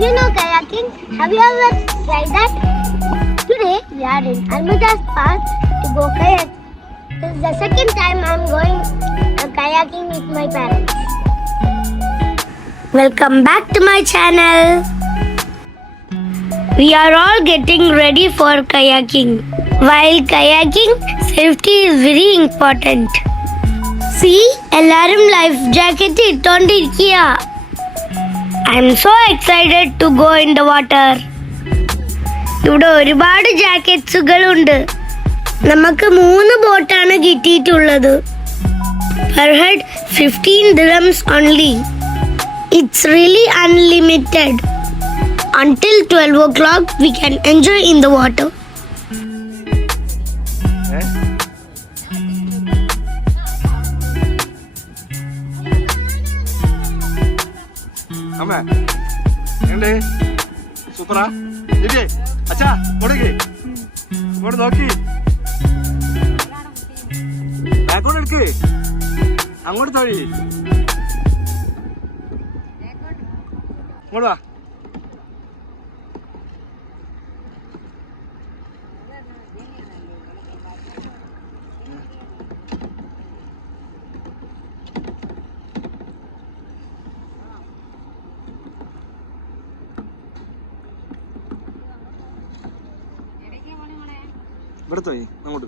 You know kayaking? Have you ever tried that? Today we are in Almuta's Park to go kayak. This is the second time I am going kayaking with my parents. Welcome back to my channel. We are all getting ready for kayaking. While kayaking, safety is very important. See, എല്ലാരും life jacket ഇട്ടോണ്ടിരിക്കുക. I am so excited to go in the water. ഇവിടെ ഒരുപാട് ജാക്കറ്റ്സുകളുണ്ട്. നമുക്ക് 3 ബോട്ടാണ് കിട്ടിയിട്ടുള്ളത്. Per head 15 dirhams only. It's really unlimited. Until 12 o'clock we can enjoy in the water. അമ്മേ എങ്ങണ്ട് സൂപ്പറാ ലിജി അച്ഛാ ഇങ്ങോട്ടേക്ക് ഇങ്ങോട്ട് നോക്കി ബാക്കോട്ട് എടുക്ക് അങ്ങോട്ട് തൊഴി ഇങ്ങോട്ട് വാ ഇവിടെ തോയി അങ്ങോട്ട്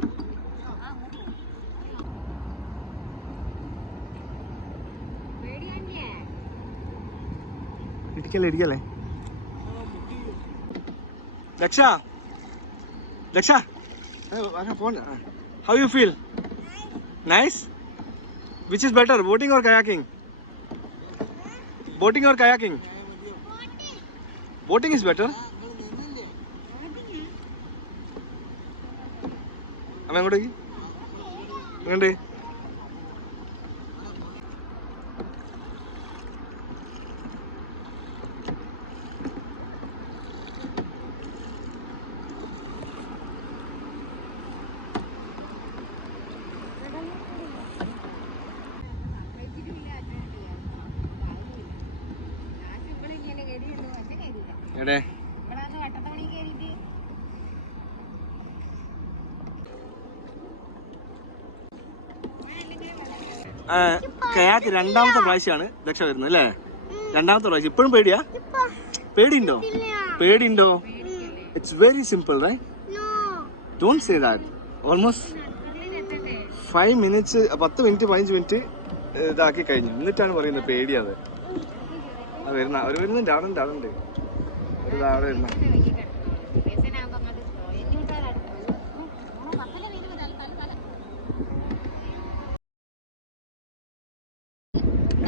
ഇടിക്കല്ലേ Daksha phone how you feel nice which is better boating or kayaking boating is better അമ്മ എങ്ങോട്ടേക്ക് എങ്ങണ്ട് എടേ കയാക്ക് രണ്ടാമത്തെ പ്രാവശ്യമാണ് ദക്ഷ വരുന്നത് അല്ലേ? രണ്ടാമത്തെ പ്രാവശ്യം. ഇപ്പോഴും പേടിയുണ്ടോ? It's very simple right? Don't say that. Almost 5 minutes 10 minutes 15 minutes ഇതാക്കി കഴിഞ്ഞു. എന്നിട്ടാണ് പറയുന്നത് പേടിയാതെ. വരുന്നുണ്ട് അവിടെ ഉണ്ട് ഒരു അവിടെ വരുന്ന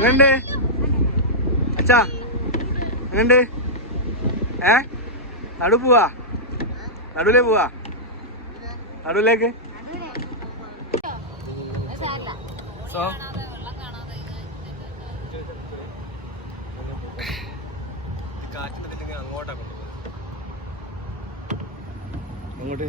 എങ്ങണ്ട് അച്ഛാ എങ്ങണ്ട് നടുവിലേക്ക് കാറ്റിനെത്തിട്ടെങ്കിൽ അങ്ങോട്ടാ കൊണ്ടുപോകുന്നത്. അങ്ങോട്ട്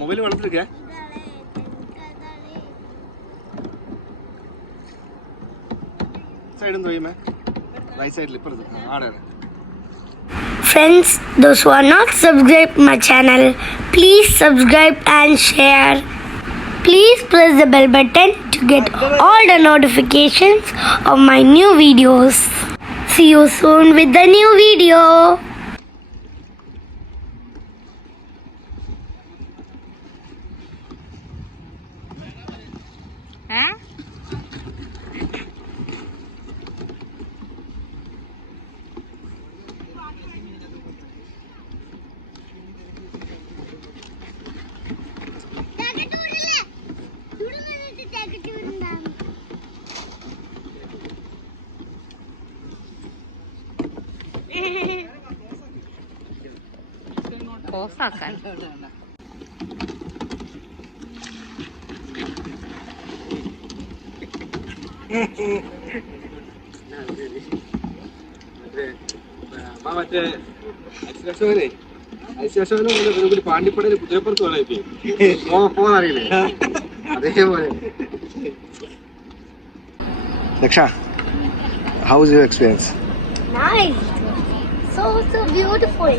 മൊബൈൽ വെള്ളത്തിലെടുക്കേ സൈഡും തോയുമേ റൈറ്റ് സൈഡിൽ ഇപ്പുറത്ത് ആടെ. Friends, those who are not subscribed my channel, please subscribe and share. Please press the bell button to get all the notifications of my new videos. See you soon with the new video. പോസാക്കാൻ. മറ്റേ പാണ്ടിപ്പടയിൽ കുതിരപ്പുറത്ത് പോകാനറിയില്ലേ അതേപോലെ. Daksha, how is your experience? Nice. So beautiful.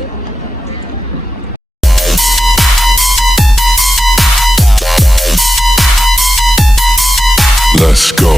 Let's go.